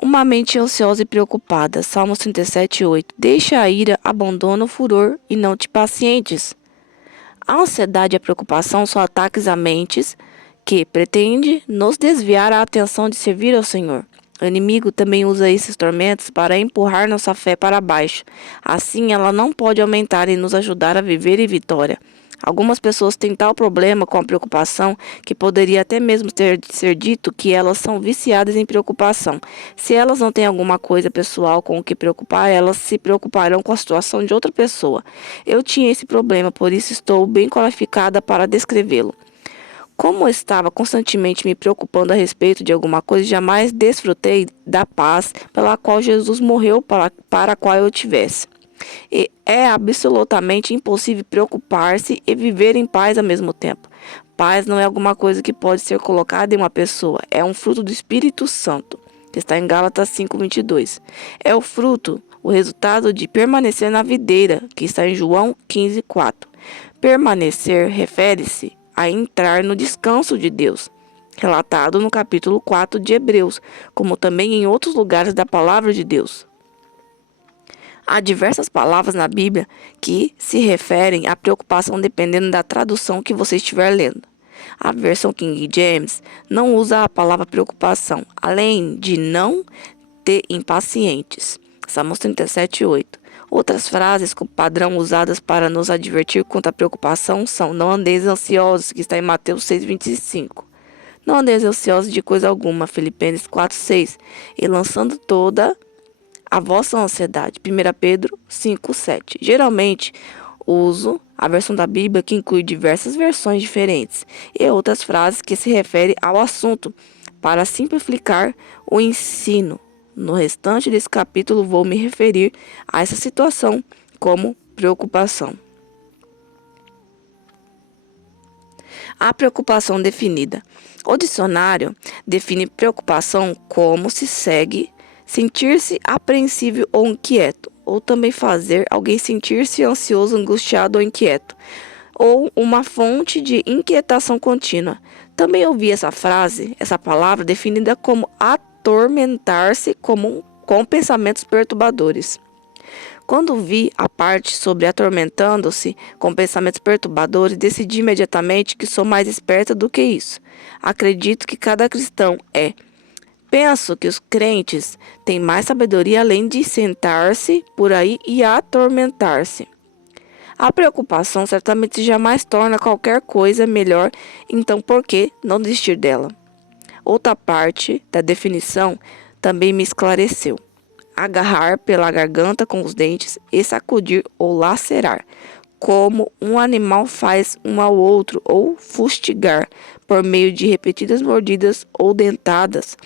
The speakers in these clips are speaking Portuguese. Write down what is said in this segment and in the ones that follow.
Uma mente ansiosa e preocupada. Salmos 37:8. Deixa a ira, abandona o furor e não te pacientes. A ansiedade e a preocupação são ataques a mentes que pretende nos desviar a atenção de servir ao Senhor. O inimigo também usa esses tormentos para empurrar nossa fé para baixo. Assim, ela não pode aumentar e nos ajudar a viver em vitória. Algumas pessoas têm tal problema com a preocupação que poderia até mesmo ser dito que elas são viciadas em preocupação. Se elas não têm alguma coisa pessoal com o que preocupar, elas se preocuparão com a situação de outra pessoa. Eu tinha esse problema, por isso estou bem qualificada para descrevê-lo. Como estava constantemente me preocupando a respeito de alguma coisa, jamais desfrutei da paz pela qual Jesus morreu para a qual eu tivesse. E é absolutamente impossível preocupar-se e viver em paz ao mesmo tempo. Paz não é alguma coisa que pode ser colocada em uma pessoa, é um fruto do Espírito Santo, que está em Gálatas 5:22. É o fruto, o resultado de permanecer na videira, que está em João 15:4. Permanecer refere-se a entrar no descanso de Deus, relatado no capítulo 4 de Hebreus, como também em outros lugares da palavra de Deus. Há diversas palavras na Bíblia que se referem à preocupação dependendo da tradução que você estiver lendo. A versão King James não usa a palavra preocupação, além de não ter impacientes. Salmos 37:8. Outras frases com padrão usadas para nos advertir contra a preocupação são: não andeis ansiosos, que está em Mateus 6:25. Não andeis ansiosos de coisa alguma, Filipenses 4:6. E lançando toda a vossa ansiedade, 1 Pedro 5:7. Geralmente uso a versão da Bíblia que inclui diversas versões diferentes e outras frases que se referem ao assunto para simplificar o ensino. No restante desse capítulo vou me referir a essa situação como preocupação. A preocupação definida. O dicionário define preocupação como se segue sentir-se apreensível ou inquieto, ou também fazer alguém sentir-se ansioso, angustiado ou inquieto, ou uma fonte de inquietação contínua. Também ouvi essa palavra definida como atormentar-se com pensamentos perturbadores. Quando vi a parte sobre atormentando-se com pensamentos perturbadores, decidi imediatamente que sou mais esperta do que isso. Acredito que cada cristão é. Penso que os crentes têm mais sabedoria além de sentar-se por aí e atormentar-se. A preocupação certamente jamais torna qualquer coisa melhor, então por que não desistir dela? Outra parte da definição também me esclareceu. Agarrar pela garganta com os dentes e sacudir ou lacerar, como um animal faz um ao outro, ou fustigar, por meio de repetidas mordidas ou dentadas.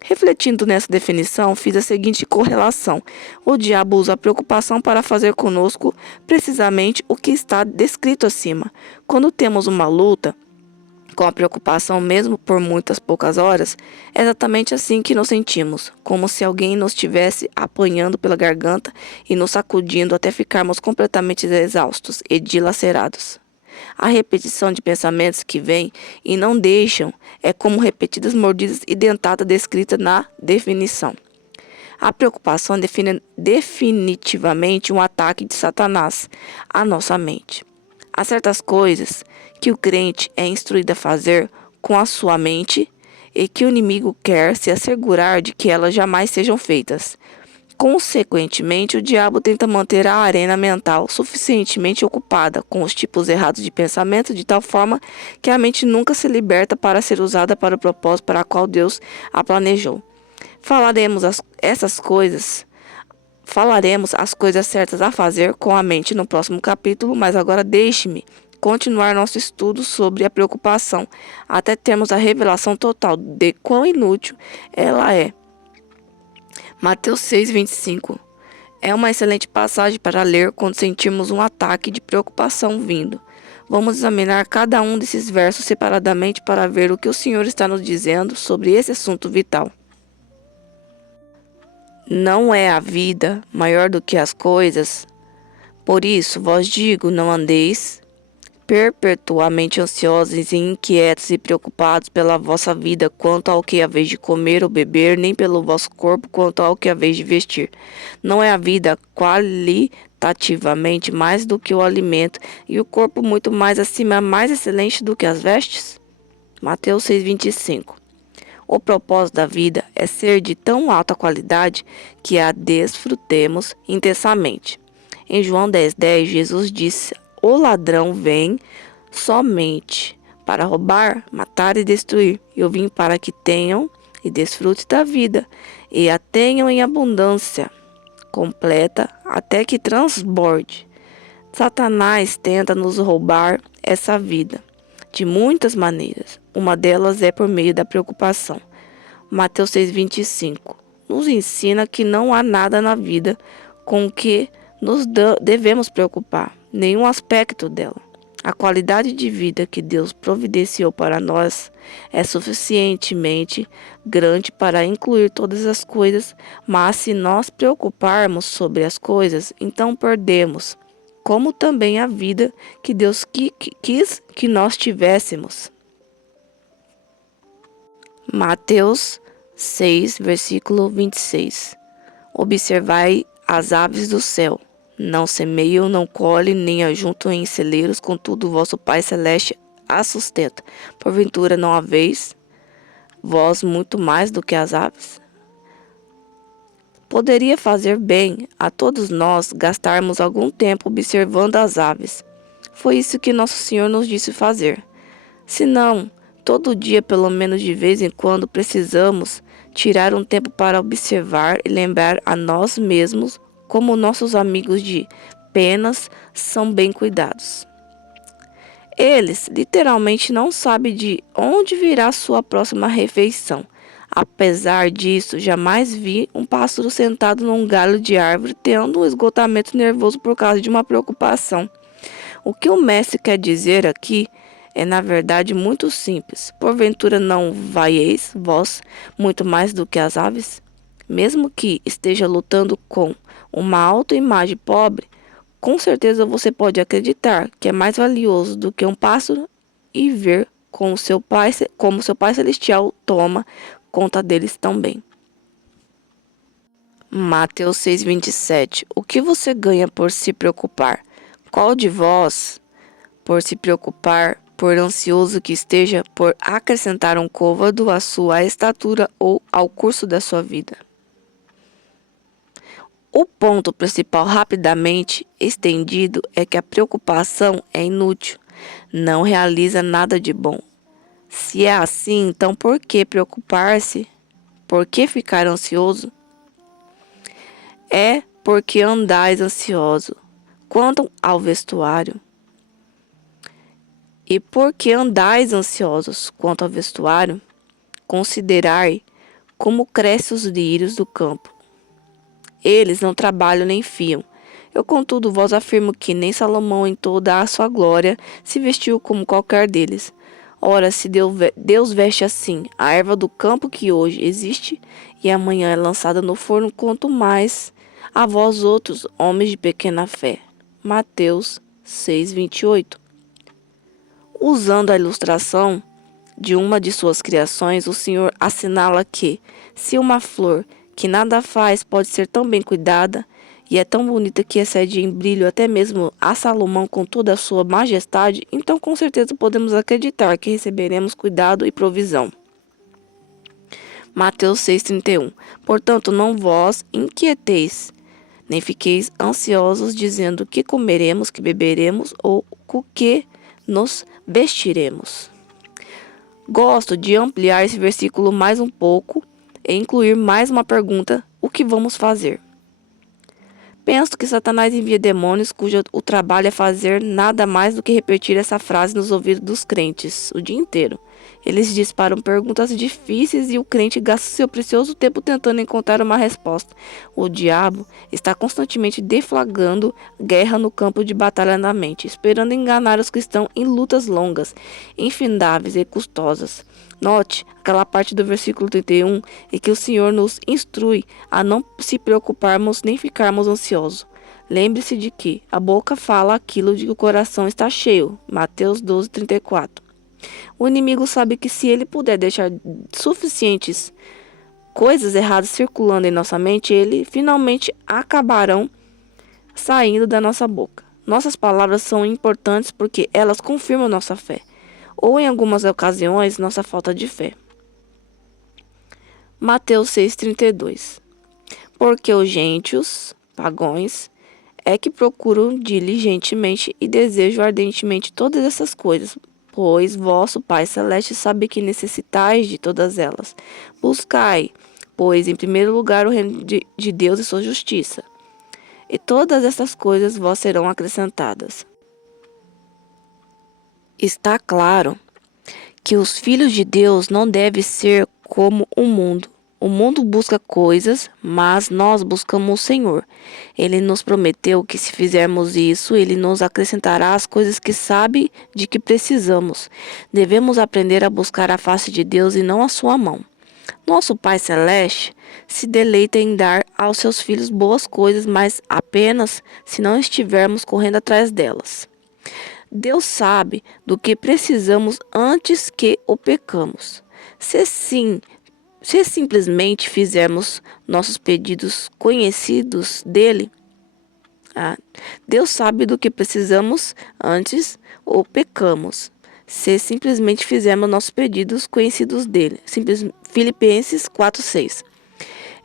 Refletindo nessa definição, fiz a seguinte correlação. O diabo usa a preocupação para fazer conosco precisamente o que está descrito acima. Quando temos uma luta com a preocupação, mesmo por muitas poucas horas, é exatamente assim que nos sentimos, como se alguém nos estivesse apanhando pela garganta e nos sacudindo até ficarmos completamente exaustos e dilacerados. A repetição de pensamentos que vêm e não deixam é como repetidas mordidas e dentadas descritas na definição. A preocupação é definitivamente um ataque de Satanás à nossa mente. Há certas coisas que o crente é instruído a fazer com a sua mente e que o inimigo quer se assegurar de que elas jamais sejam feitas. Consequentemente, o diabo tenta manter a arena mental suficientemente ocupada com os tipos errados de pensamento, de tal forma que a mente nunca se liberta para ser usada para o propósito para o qual Deus a planejou. Falaremos as coisas certas a fazer com a mente no próximo capítulo, mas agora deixe-me continuar nosso estudo sobre a preocupação, até termos a revelação total de quão inútil ela é. Mateus 6:25 é uma excelente passagem para ler quando sentirmos um ataque de preocupação vindo. Vamos examinar cada um desses versos separadamente para ver o que o Senhor está nos dizendo sobre esse assunto vital. Não é a vida maior do que as coisas? Por isso vos digo, não andeis perpetuamente ansiosos e inquietos e preocupados pela vossa vida quanto ao que haveis de comer ou beber, nem pelo vosso corpo quanto ao que haveis de vestir. Não é a vida qualitativamente mais do que o alimento, e o corpo muito mais acima, mais excelente do que as vestes? Mateus 6,25. O propósito da vida é ser de tão alta qualidade que a desfrutemos intensamente. Em João 10,10, Jesus disse: o ladrão vem somente para roubar, matar e destruir. Eu vim para que tenham e desfrute da vida, e a tenham em abundância completa até que transborde. Satanás tenta nos roubar essa vida de muitas maneiras. Uma delas é por meio da preocupação. Mateus 6,25 nos ensina que não há nada na vida com que nos devemos preocupar, nenhum aspecto dela. A qualidade de vida que Deus providenciou para nós é suficientemente grande para incluir todas as coisas, mas se nós preocuparmos sobre as coisas, então perdemos, como também a vida que Deus quis que nós tivéssemos. Mateus 6, versículo 26. Observai as aves do céu. Não semeiam, não colhem, nem ajuntam em celeiros, contudo vosso Pai Celeste as sustenta. Porventura não haveis vós muito mais do que as aves? Poderia fazer bem a todos nós gastarmos algum tempo observando as aves. Foi isso que Nosso Senhor nos disse fazer. Se não, todo dia, pelo menos de vez em quando, precisamos tirar um tempo para observar e lembrar a nós mesmos como nossos amigos de penas são bem cuidados. Eles literalmente não sabem de onde virá sua próxima refeição. Apesar disso, jamais vi um pássaro sentado num galho de árvore tendo um esgotamento nervoso por causa de uma preocupação. O que o mestre quer dizer aqui é, na verdade, muito simples. Porventura não vaieis vós muito mais do que as aves? Mesmo que esteja lutando com uma autoimagem pobre, com certeza você pode acreditar que é mais valioso do que um pássaro e ver como seu Pai Celestial toma conta deles também. Mateus 6,27. O que você ganha por se preocupar? Qual de vós, por se preocupar, por ansioso que esteja, por acrescentar um côvado à sua estatura ou ao curso da sua vida? O ponto principal, rapidamente estendido, é que a preocupação é inútil, não realiza nada de bom. Se é assim, então por que preocupar-se? Por que ficar ansioso? É porque andais ansioso quanto ao vestuário. E por que andais ansiosos quanto ao vestuário? Considerai como crescem os lírios do campo. Eles não trabalham nem fiam. Eu, contudo, vos afirmo que nem Salomão em toda a sua glória se vestiu como qualquer deles. Ora, se Deus veste assim a erva do campo que hoje existe e amanhã é lançada no forno, quanto mais a vós outros, homens de pequena fé. Mateus 6,28. Usando a ilustração de uma de suas criações, o Senhor assinala que, se uma flor que nada faz pode ser tão bem cuidada e é tão bonita que excede em brilho até mesmo a Salomão com toda a sua majestade, então com certeza podemos acreditar que receberemos cuidado e provisão. Mateus 6,31. Portanto, não vós inquieteis, nem fiqueis ansiosos dizendo que comeremos, que beberemos ou com que nos vestiremos. Gosto de ampliar esse versículo mais um pouco e incluir mais uma pergunta: o que vamos fazer? Penso que Satanás envia demônios cujo o trabalho é fazer nada mais do que repetir essa frase nos ouvidos dos crentes o dia inteiro. Eles disparam perguntas difíceis e o crente gasta seu precioso tempo tentando encontrar uma resposta. O diabo está constantemente deflagrando guerra no campo de batalha na mente, esperando enganar os cristãos em lutas longas, infindáveis e custosas. Note aquela parte do versículo 31 em que o Senhor nos instrui a não se preocuparmos nem ficarmos ansiosos. Lembre-se de que a boca fala aquilo de que o coração está cheio. Mateus 12:34. O inimigo sabe que se ele puder deixar suficientes coisas erradas circulando em nossa mente, ele finalmente acabarão saindo da nossa boca. Nossas palavras são importantes porque elas confirmam nossa fé, ou em algumas ocasiões, nossa falta de fé. Mateus 6:32. Porque os gentios, pagões, é que procuram diligentemente e desejam ardentemente todas essas coisas, pois vosso Pai Celeste sabe que necessitais de todas elas. Buscai, pois, em primeiro lugar o reino de Deus e sua justiça, e todas essas coisas vos serão acrescentadas. Está claro que os filhos de Deus não devem ser como o mundo. O mundo busca coisas, mas nós buscamos o Senhor. Ele nos prometeu que se fizermos isso, Ele nos acrescentará as coisas que sabe de que precisamos. Devemos aprender a buscar a face de Deus e não a sua mão. Nosso Pai Celeste se deleita em dar aos seus filhos boas coisas, mas apenas se não estivermos correndo atrás delas. Deus sabe do que precisamos antes que o pecamos. Se simplesmente fizermos nossos pedidos conhecidos dele, Deus sabe do que precisamos antes ou pecamos. Se simplesmente fizermos nossos pedidos conhecidos dele. Filipenses 4:6.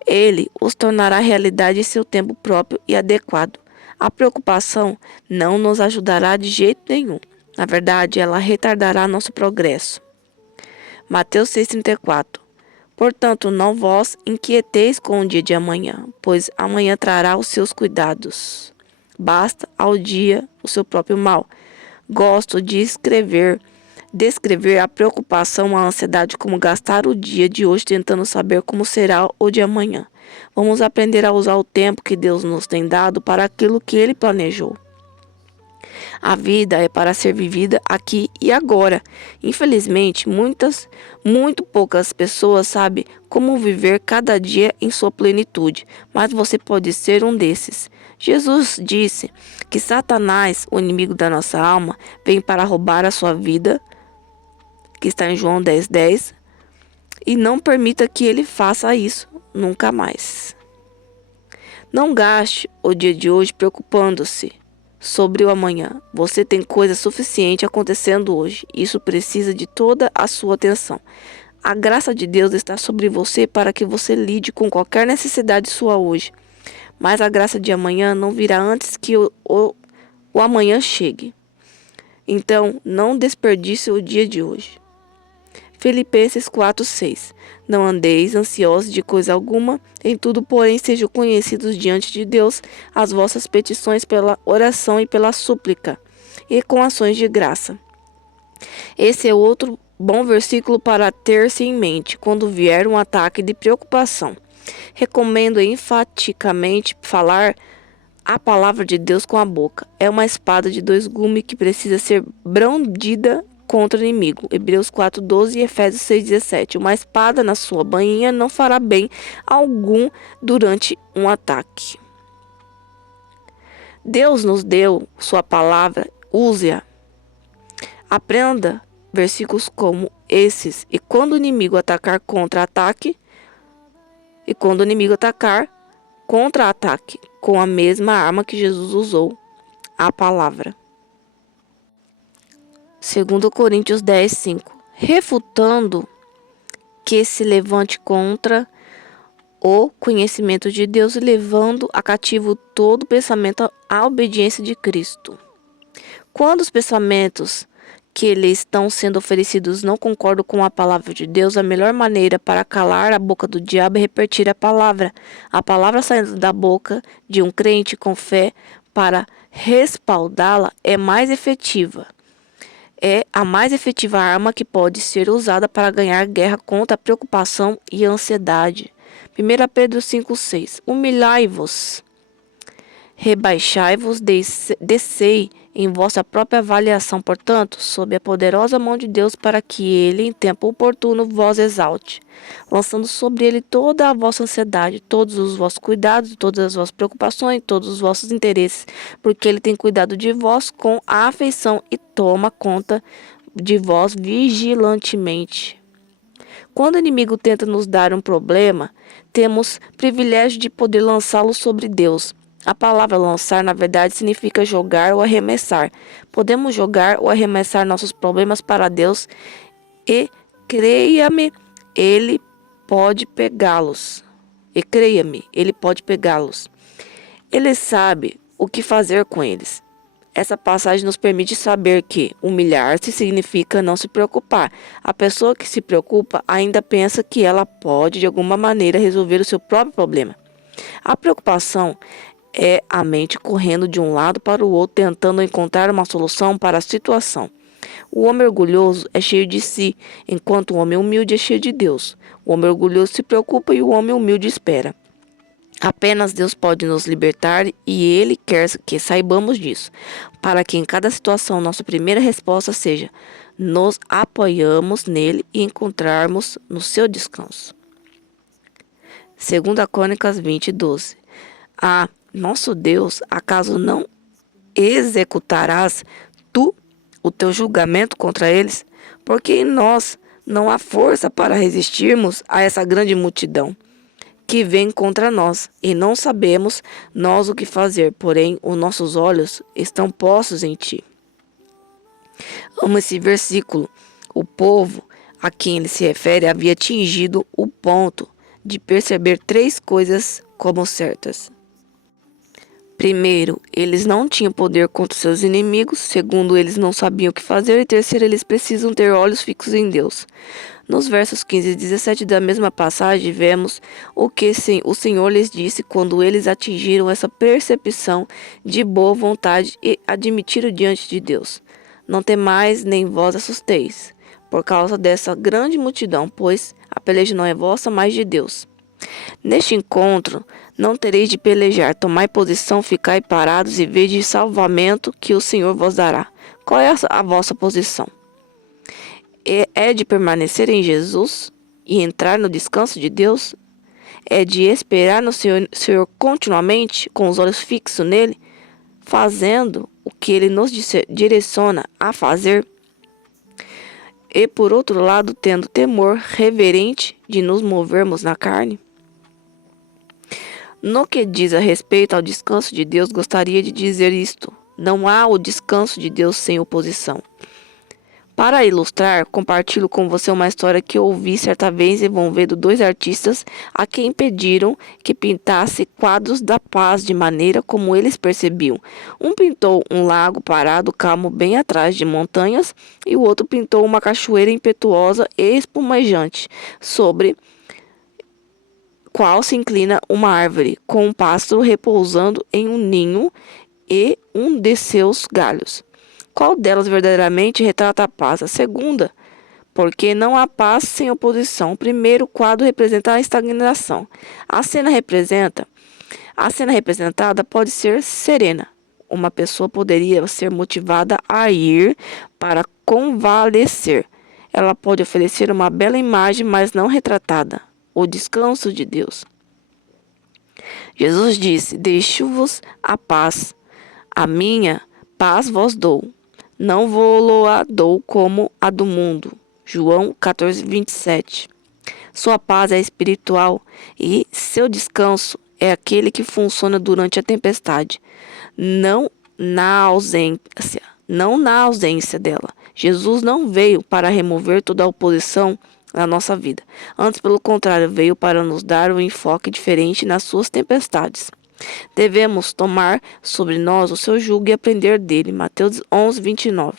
Ele os tornará realidade em seu tempo próprio e adequado. A preocupação não nos ajudará de jeito nenhum. Na verdade, ela retardará nosso progresso. Mateus 6:34. Portanto, não vos inquieteis com o dia de amanhã, pois amanhã trará os seus cuidados. Basta ao dia o seu próprio mal. Gosto de descrever a preocupação, a ansiedade como gastar o dia de hoje tentando saber como será o de amanhã. Vamos aprender a usar o tempo que Deus nos tem dado para aquilo que Ele planejou. A vida é para ser vivida aqui e agora. Infelizmente, muito poucas pessoas sabem como viver cada dia em sua plenitude, mas você pode ser um desses. Jesus disse que Satanás, o inimigo da nossa alma, vem para roubar a sua vida, que está em João 10:10, e não permita que ele faça isso nunca mais. Não gaste o dia de hoje preocupando-se sobre o amanhã. Você tem coisa suficiente acontecendo hoje. Isso precisa de toda a sua atenção. A graça de Deus está sobre você para que você lide com qualquer necessidade sua hoje. Mas a graça de amanhã não virá antes que o amanhã chegue. Então, não desperdice o dia de hoje. Filipenses 4:6. Não andeis ansiosos de coisa alguma, em tudo, porém, sejam conhecidos diante de Deus as vossas petições pela oração e pela súplica, e com ações de graça. Esse é outro bom versículo para ter-se em mente quando vier um ataque de preocupação. Recomendo enfaticamente falar a palavra de Deus com a boca. É uma espada de dois gumes que precisa ser brandida contra o inimigo. Hebreus 4:12 e Efésios 6:17. Uma espada na sua bainha não fará bem algum durante um ataque. Deus nos deu sua palavra, use-a. Aprenda versículos como esses. E quando o inimigo atacar, contra-ataque. E quando o inimigo atacar, contra-ataque com a mesma arma que Jesus usou, a palavra. 2 Coríntios 10:5. Refutando que se levante contra o conhecimento de Deus e levando a cativo todo pensamento à obediência de Cristo. Quando os pensamentos que lhe estão sendo oferecidos não concordam com a palavra de Deus, a melhor maneira para calar a boca do diabo é repetir a palavra. A palavra saindo da boca de um crente com fé para respaldá-la é mais efetiva. É a mais efetiva arma que pode ser usada para ganhar guerra contra a preocupação e a ansiedade. 1 Pedro 5:6. Humilhai-vos, rebaixai-vos, descei em vossa própria avaliação, portanto, sob a poderosa mão de Deus, para que ele, em tempo oportuno, vos exalte, lançando sobre ele toda a vossa ansiedade, todos os vossos cuidados, todas as vossas preocupações, todos os vossos interesses, porque ele tem cuidado de vós com afeição e toma conta de vós vigilantemente. Quando o inimigo tenta nos dar um problema, temos privilégio de poder lançá-lo sobre Deus. A palavra lançar, na verdade, significa jogar ou arremessar. Podemos jogar ou arremessar nossos problemas para Deus e, creia-me, Ele pode pegá-los. Ele pode pegá-los. Ele sabe o que fazer com eles. Essa passagem nos permite saber que humilhar-se significa não se preocupar. A pessoa que se preocupa ainda pensa que ela pode, de alguma maneira, resolver o seu próprio problema. A preocupação é a mente correndo de um lado para o outro, tentando encontrar uma solução para a situação. O homem orgulhoso é cheio de si, enquanto o homem humilde é cheio de Deus. O homem orgulhoso se preocupa e o homem humilde espera. Apenas Deus pode nos libertar e Ele quer que saibamos disso, para que em cada situação nossa primeira resposta seja: nos apoiamos nele e encontrarmos no seu descanso. 2 Crônicas 20:12. Ah, nosso Deus, acaso não executarás tu o teu julgamento contra eles? Porque em nós não há força para resistirmos a essa grande multidão que vem contra nós, e não sabemos nós o que fazer, porém os nossos olhos estão postos em ti. Amo esse versículo. O povo a quem ele se refere havia atingido o ponto de perceber três coisas como certas. Primeiro, eles não tinham poder contra seus inimigos. Segundo, eles não sabiam o que fazer. E terceiro, eles precisam ter olhos fixos em Deus. Nos versos 15 e 17 da mesma passagem, vemos o que o Senhor lhes disse quando eles atingiram essa percepção de boa vontade e admitiram diante de Deus: não temais nem vós assusteis, por causa dessa grande multidão, pois a peleja não é vossa, mas de Deus. Neste encontro, não tereis de pelejar, tomai posição, ficai parados e vede o salvamento que o Senhor vos dará. Qual é a vossa posição? É de permanecer em Jesus e entrar no descanso de Deus? É de esperar no Senhor continuamente, com os olhos fixos nele, fazendo o que ele nos direciona a fazer? E por outro lado, tendo temor reverente de nos movermos na carne? No que diz a respeito ao descanso de Deus, gostaria de dizer isto: não há o descanso de Deus sem oposição. Para ilustrar, compartilho com você uma história que ouvi certa vez envolvendo dois artistas a quem pediram que pintasse quadros da paz de maneira como eles percebiam. Um pintou um lago parado, calmo, bem atrás de montanhas, e o outro pintou uma cachoeira impetuosa e espumejante, sobre qual se inclina uma árvore, com um pássaro repousando em um ninho e um de seus galhos. Qual delas verdadeiramente retrata a paz? A segunda, porque não há paz sem oposição. O primeiro quadro representa a estagnação. A cena representada pode ser serena. Uma pessoa poderia ser motivada a ir para convalescer. Ela pode oferecer uma bela imagem, mas não retratada: o descanso de Deus. Jesus disse: deixo-vos a paz, a minha paz vos dou. Não vou-lo-a dou como a do mundo. João 14:27. Sua paz é espiritual e seu descanso é aquele que funciona durante a tempestade, não na ausência dela. Jesus não veio para remover toda a oposição na nossa vida. Antes, pelo contrário, veio para nos dar um enfoque diferente nas suas tempestades. Devemos tomar sobre nós o seu jugo e aprender dele. Mateus 11:29.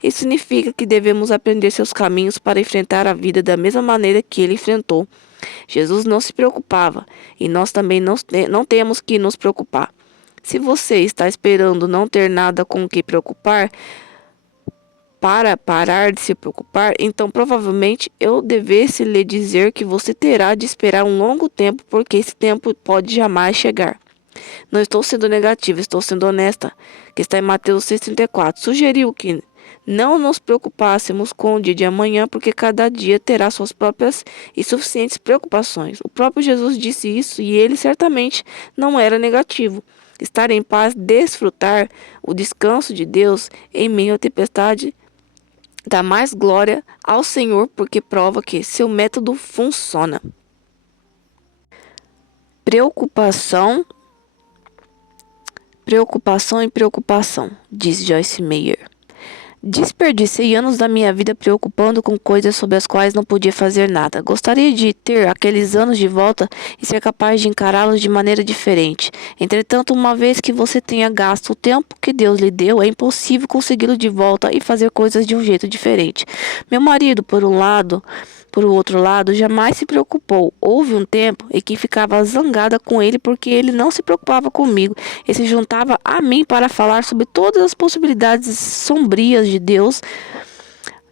Isso significa que devemos aprender seus caminhos para enfrentar a vida da mesma maneira que ele enfrentou. Jesus não se preocupava e nós também não temos que nos preocupar. Se você está esperando não ter nada com o que preocupar para parar de se preocupar, então provavelmente eu devesse lhe dizer que você terá de esperar um longo tempo, porque esse tempo pode jamais chegar. Não estou sendo negativa, estou sendo honesta, que está em Mateus 6,34. Sugeriu que não nos preocupássemos com o dia de amanhã, porque cada dia terá suas próprias e suficientes preocupações. O próprio Jesus disse isso e ele certamente não era negativo. Estar em paz, desfrutar o descanso de Deus em meio à tempestade, dá mais glória ao Senhor, porque prova que seu método funciona. Preocupação e preocupação, diz Joyce Meyer. Desperdicei anos da minha vida preocupando com coisas sobre as quais não podia fazer nada. Gostaria de ter aqueles anos de volta e ser capaz de encará-los de maneira diferente. Entretanto, uma vez que você tenha gasto o tempo que Deus lhe deu, é impossível consegui-lo de volta e fazer coisas de um jeito diferente. Meu marido, por o outro lado, jamais se preocupou. Houve um tempo em que ficava zangada com ele porque ele não se preocupava comigo e se juntava a mim para falar sobre todas as possibilidades sombrias de Deus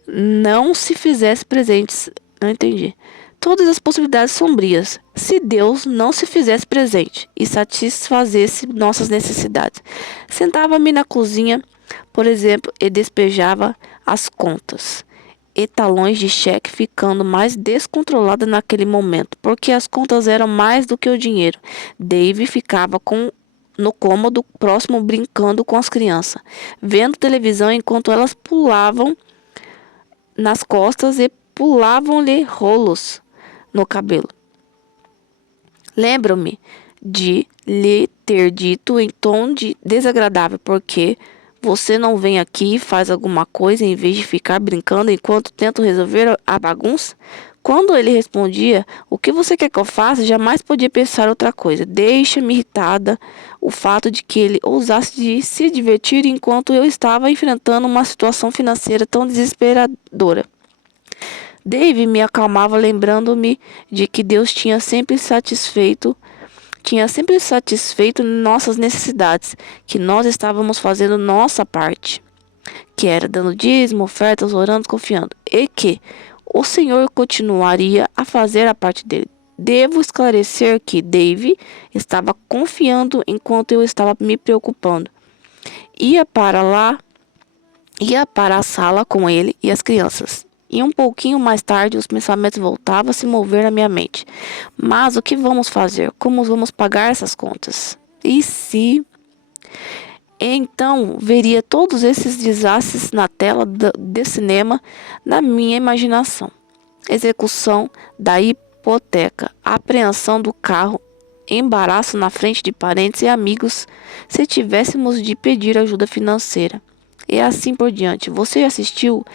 não se fizesse presentes. Não entendi. Todas as possibilidades sombrias, se Deus não se fizesse presente e satisfazesse nossas necessidades. Sentava-me na cozinha, por exemplo, e despejava as contas e talões de cheque, ficando mais descontrolada naquele momento, porque as contas eram mais do que o dinheiro. Dave ficava no cômodo próximo brincando com as crianças, vendo televisão enquanto elas pulavam nas costas e pulavam-lhe rolos no cabelo. Lembro-me de lhe ter dito em tom de desagradável, porque você não vem aqui e faz alguma coisa em vez de ficar brincando enquanto tento resolver a bagunça? Quando ele respondia, o que você quer que eu faça? Jamais podia pensar outra coisa. Deixa-me irritada o fato de que ele ousasse de se divertir enquanto eu estava enfrentando uma situação financeira tão desesperadora. Dave me acalmava, lembrando-me de que Deus tinha sempre satisfeito nossas necessidades, que nós estávamos fazendo nossa parte, que era dando dízimo, ofertas, orando, confiando, e que o Senhor continuaria a fazer a parte dele. Devo esclarecer que Dave estava confiando enquanto eu estava me preocupando. Ia para a sala com ele e as crianças. E um pouquinho mais tarde, os pensamentos voltavam a se mover na minha mente. Mas o que vamos fazer? Como vamos pagar essas contas? E se... Então, veria todos esses desastres na tela de cinema na minha imaginação. Execução da hipoteca, apreensão do carro, embaraço na frente de parentes e amigos se tivéssemos de pedir ajuda financeira. E assim por diante. Você assistiu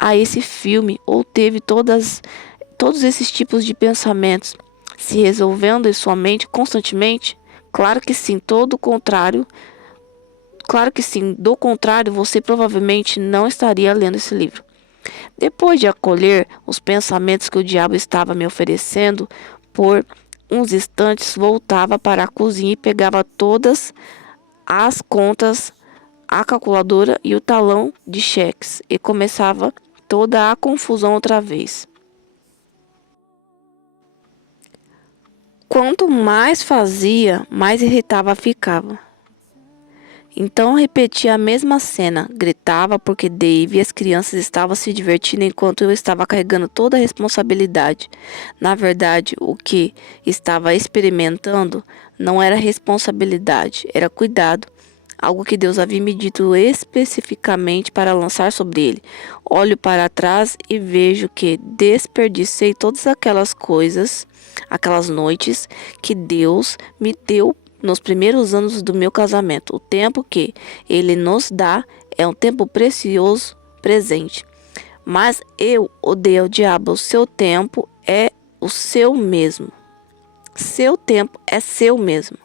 a esse filme ou teve todos esses tipos de pensamentos se resolvendo em sua mente constantemente? Claro que sim, do contrário, você provavelmente não estaria lendo esse livro. Depois de acolher os pensamentos que o diabo estava me oferecendo, por uns instantes voltava para a cozinha e pegava todas as contas, a calculadora e o talão de cheques e começava toda a confusão outra vez. Quanto mais fazia, mais irritada ficava. Então repetia a mesma cena, gritava porque Dave e as crianças estavam se divertindo enquanto eu estava carregando toda a responsabilidade. Na verdade, o que estava experimentando não era responsabilidade, era cuidado. Algo que Deus havia me dito especificamente para lançar sobre ele. Olho para trás e vejo que desperdicei todas aquelas coisas, aquelas noites que Deus me deu nos primeiros anos do meu casamento. O tempo que Ele nos dá é um tempo precioso, presente. Mas eu odeio o diabo. O seu tempo é o seu mesmo. Seu tempo é seu mesmo.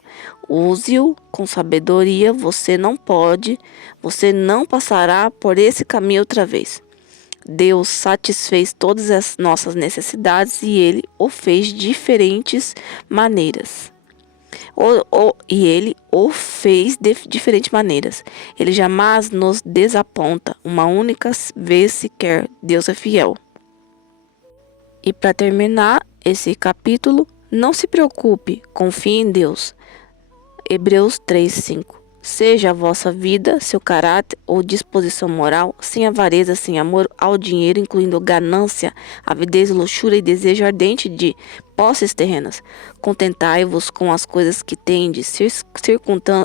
Use-o com sabedoria, você não passará por esse caminho outra vez. Deus satisfez todas as nossas necessidades e Ele o fez de diferentes maneiras. Ele o fez de diferentes maneiras. Ele jamais nos desaponta uma única vez sequer. Deus é fiel. E para terminar esse capítulo, não se preocupe, confie em Deus. Hebreus 3:5. Seja a vossa vida, seu caráter ou disposição moral, sem avareza, sem amor ao dinheiro, incluindo ganância, avidez, luxúria e desejo ardente de posses terrenas. Contentai-vos com as coisas que tendes,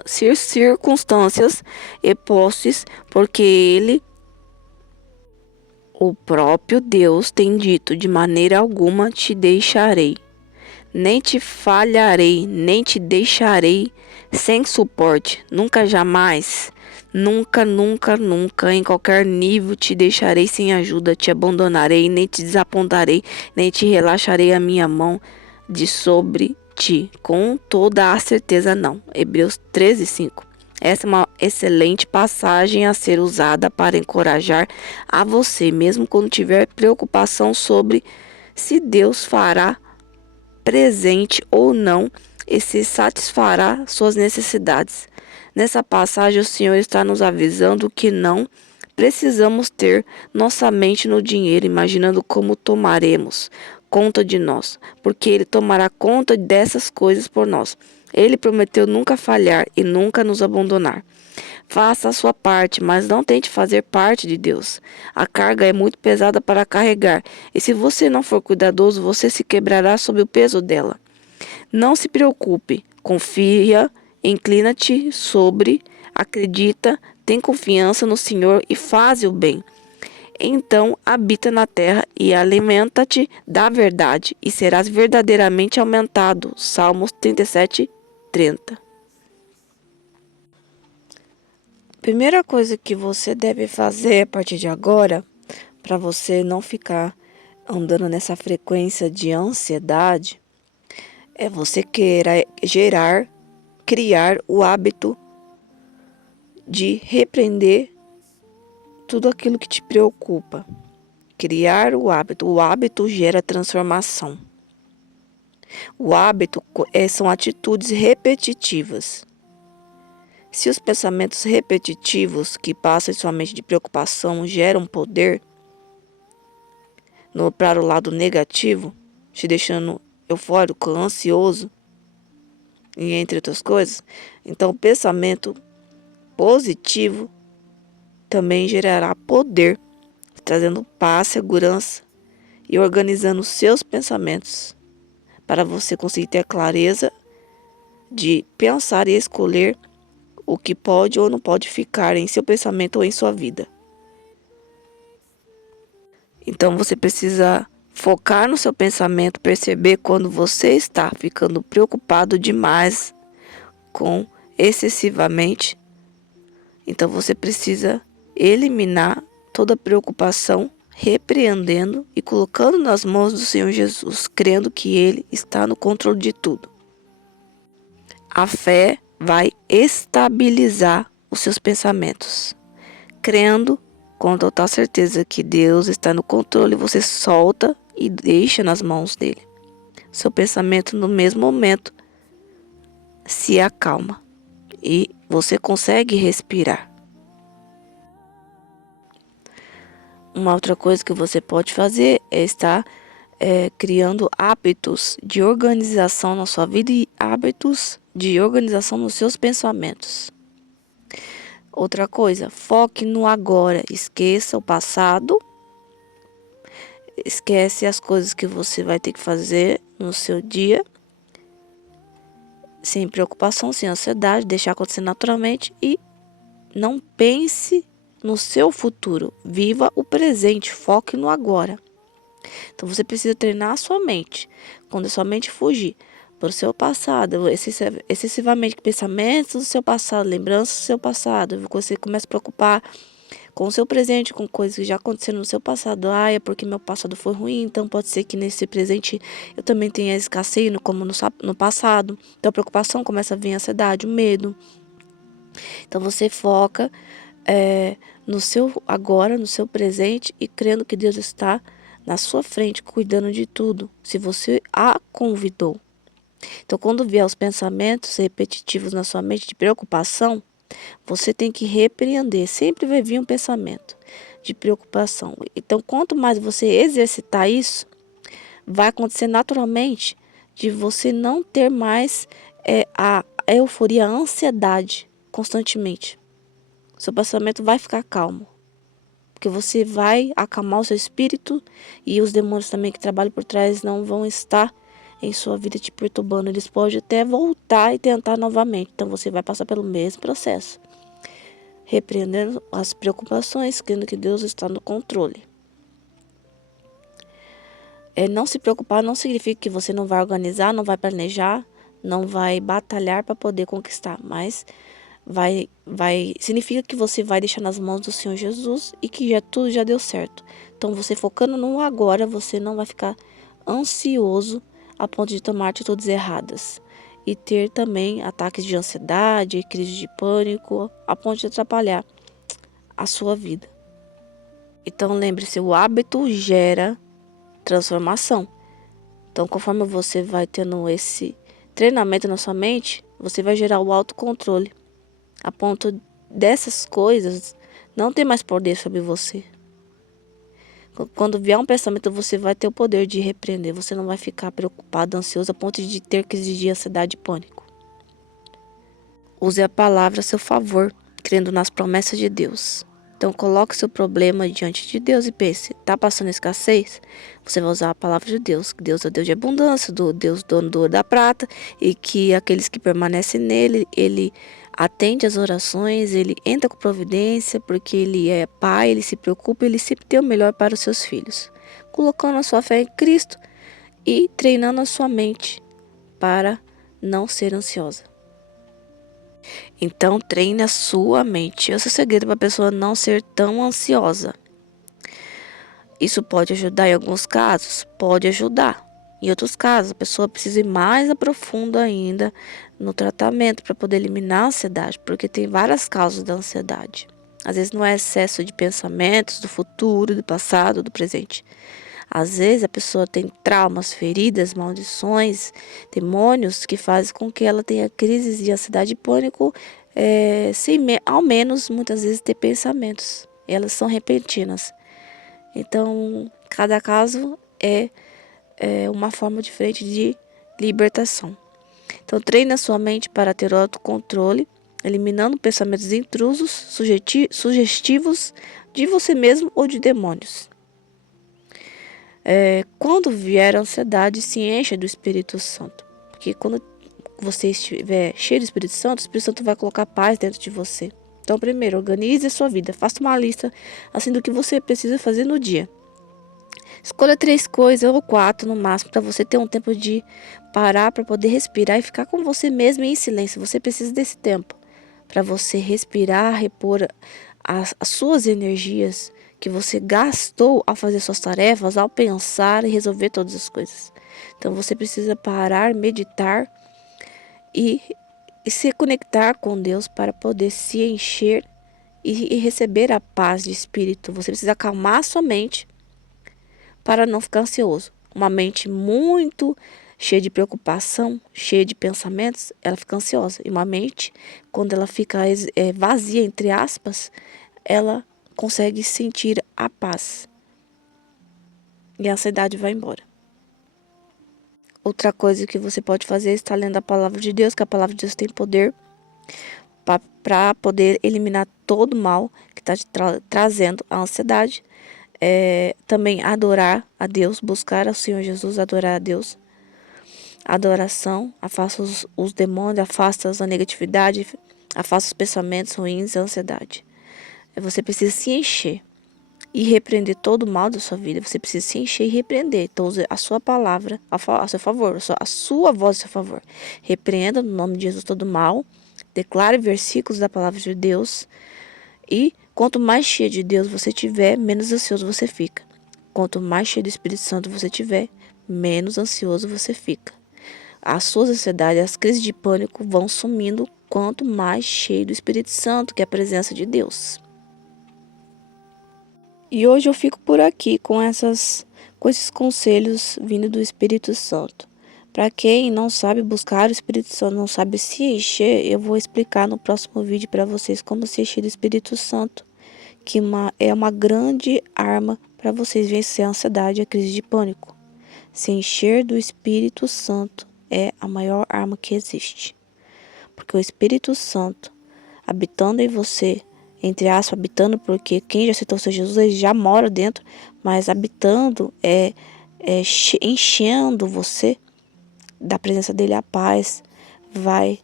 circunstâncias e posses, porque ele, o próprio Deus, tem dito: de maneira alguma te deixarei, nem te falharei, nem te deixarei sem suporte, nunca jamais, nunca, nunca, nunca, em qualquer nível te deixarei sem ajuda, te abandonarei, nem te desapontarei, nem te relaxarei a minha mão de sobre ti, com toda a certeza não. Hebreus 13:5. Essa é uma excelente passagem a ser usada para encorajar a você, mesmo quando tiver preocupação sobre se Deus fará presente ou não e se satisfará suas necessidades. Nessa passagem, o Senhor está nos avisando que não precisamos ter nossa mente no dinheiro, imaginando como tomaremos conta de nós, porque Ele tomará conta dessas coisas por nós. Ele prometeu nunca falhar e nunca nos abandonar. Faça a sua parte, mas não tente fazer parte de Deus. A carga é muito pesada para carregar, e se você não for cuidadoso, você se quebrará sob o peso dela. Não se preocupe, confia, inclina-te sobre, acredita, tem confiança no Senhor e faz o bem. Então habita na terra e alimenta-te da verdade, e serás verdadeiramente aumentado. Salmos 37:30. Primeira coisa que você deve fazer a partir de agora, para você não ficar andando nessa frequência de ansiedade, é você querer criar o hábito de repreender tudo aquilo que te preocupa. Criar o hábito. O hábito gera transformação. O hábito são atitudes repetitivas. Se os pensamentos repetitivos que passam em sua mente de preocupação geram poder para o lado negativo, te deixando eufórico, ansioso, e entre outras coisas, então o pensamento positivo também gerará poder, trazendo paz, segurança e organizando os seus pensamentos para você conseguir ter a clareza de pensar e escolher o que pode ou não pode ficar em seu pensamento ou em sua vida. Então você precisa focar no seu pensamento, perceber quando você está ficando preocupado demais com excessivamente. Então você precisa eliminar toda preocupação, repreendendo e colocando nas mãos do Senhor Jesus, crendo que Ele está no controle de tudo. A fé vai estabilizar os seus pensamentos. Crendo, com total certeza que Deus está no controle, você solta e deixa nas mãos dele. Seu pensamento no mesmo momento se acalma e você consegue respirar. Uma outra coisa que você pode fazer é estar criando hábitos de organização na sua vida e hábitos de organização nos seus pensamentos. Outra coisa, foque no agora, esqueça o passado, esquece as coisas que você vai ter que fazer no seu dia, sem preocupação, sem ansiedade, deixar acontecer naturalmente e não pense no seu futuro, viva o presente, foque no agora. Então você precisa treinar a sua mente. Quando a sua mente fugir para o seu passado, excessivamente pensamentos do seu passado, lembranças do seu passado, você começa a preocupar com o seu presente, com coisas que já aconteceram no seu passado. É porque meu passado foi ruim, então pode ser que nesse presente eu também tenha escassez, como no passado. Então a preocupação começa a vir a ansiedade, o medo. Então você foca no seu agora, no seu presente e crendo que Deus está na sua frente, cuidando de tudo, se você a convidou. Então, quando vier os pensamentos repetitivos na sua mente de preocupação, você tem que repreender. Sempre vai vir um pensamento de preocupação. Então, quanto mais você exercitar isso, vai acontecer naturalmente de você não ter mais a euforia, a ansiedade constantemente. Seu pensamento vai ficar calmo, porque você vai acalmar o seu espírito e os demônios também que trabalham por trás não vão estar em sua vida te perturbando. Eles podem até voltar e tentar novamente. Então você vai passar pelo mesmo processo, repreendendo as preocupações, crendo que Deus está no controle. Não se preocupar não significa que você não vai organizar, não vai planejar, não vai batalhar para poder conquistar, mas significa que você vai deixar nas mãos do Senhor Jesus e que tudo já deu certo. Então, você focando no agora, você não vai ficar ansioso a ponto de tomar atitudes erradas e ter também ataques de ansiedade, crise de pânico, a ponto de atrapalhar a sua vida. Então, lembre-se, o hábito gera transformação. Então, conforme você vai tendo esse treinamento na sua mente, você vai gerar o autocontrole, a ponto dessas coisas não ter mais poder sobre você. Quando vier um pensamento, você vai ter o poder de repreender. Você não vai ficar preocupado, ansioso, a ponto de ter crise de ansiedade e pânico. Use a palavra a seu favor, crendo nas promessas de Deus. Então, coloque seu problema diante de Deus e pense, está passando escassez? Você vai usar a palavra de Deus, que Deus é o Deus de abundância, do Deus dono do ouro e da prata, e que aqueles que permanecem nele, ele atende às orações, ele entra com providência, porque ele é pai, ele se preocupa, ele sempre tem o melhor para os seus filhos. Colocando a sua fé em Cristo e treinando a sua mente para não ser ansiosa. Então, treine a sua mente. Esse é o segredo para a pessoa não ser tão ansiosa. Isso pode ajudar em alguns casos? Pode ajudar. Em outros casos, a pessoa precisa ir mais a profundo ainda no tratamento para poder eliminar a ansiedade, porque tem várias causas da ansiedade. Às vezes não é excesso de pensamentos do futuro, do passado, do presente. Às vezes a pessoa tem traumas, feridas, maldições, demônios que fazem com que ela tenha crises de ansiedade e pânico, sem ao menos muitas vezes ter pensamentos. Elas são repentinas. Então, cada caso é uma forma diferente de libertação. Então, treine a sua mente para ter autocontrole, eliminando pensamentos intrusos, sugestivos de você mesmo ou de demônios. Quando vier a ansiedade, se encha do Espírito Santo. Porque quando você estiver cheio do Espírito Santo vai colocar paz dentro de você. Então, primeiro, organize a sua vida. Faça uma lista assim do que você precisa fazer no dia. Escolha 3 coisas ou 4 no máximo para você ter um tempo de parar para poder respirar e ficar com você mesmo em silêncio. Você precisa desse tempo para você respirar, repor as suas energias que você gastou ao fazer suas tarefas, ao pensar e resolver todas as coisas. Então você precisa parar, meditar e se conectar com Deus para poder se encher e receber a paz de espírito. Você precisa acalmar sua mente para não ficar ansioso. Uma mente muito cheia de preocupação, cheia de pensamentos, ela fica ansiosa. E uma mente, quando ela fica vazia, entre aspas, ela consegue sentir a paz. E a ansiedade vai embora. Outra coisa que você pode fazer é estar lendo a palavra de Deus, que a palavra de Deus tem poder para poder eliminar todo o mal que está te trazendo a ansiedade. Também adorar a Deus, buscar ao Senhor Jesus, adorar a Deus. Adoração afasta os demônios, afasta a negatividade, afasta os pensamentos ruins, a ansiedade. Você precisa se encher e repreender todo o mal da sua vida. Você precisa se encher e repreender. Então, use a sua palavra a seu favor, a sua voz a seu favor. Repreenda no nome de Jesus todo o mal. Declare versículos da palavra de Deus. E quanto mais cheio de Deus você tiver, menos ansioso você fica. Quanto mais cheio do Espírito Santo você tiver, menos ansioso você fica. As suas ansiedades, as crises de pânico vão sumindo quanto mais cheio do Espírito Santo, que é a presença de Deus. E hoje eu fico por aqui com esses conselhos vindo do Espírito Santo. Para quem não sabe buscar o Espírito Santo, não sabe se encher, eu vou explicar no próximo vídeo para vocês como se encher do Espírito Santo, que é uma grande arma para vocês vencer a ansiedade e a crise de pânico. Se encher do Espírito Santo é a maior arma que existe. porque o Espírito Santo habitando em você, entre aspas, habitando, porque quem já citou o Senhor Jesus, ele já mora dentro, mas habitando enchendo você da presença dele, a paz vai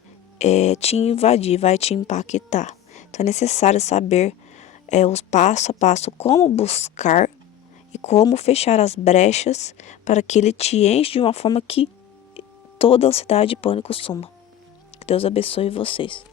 te invadir, vai te impactar. Então é necessário saber os passo a passo, como buscar e como fechar as brechas para que ele te enche de uma forma que toda ansiedade e pânico suma. Que Deus abençoe vocês.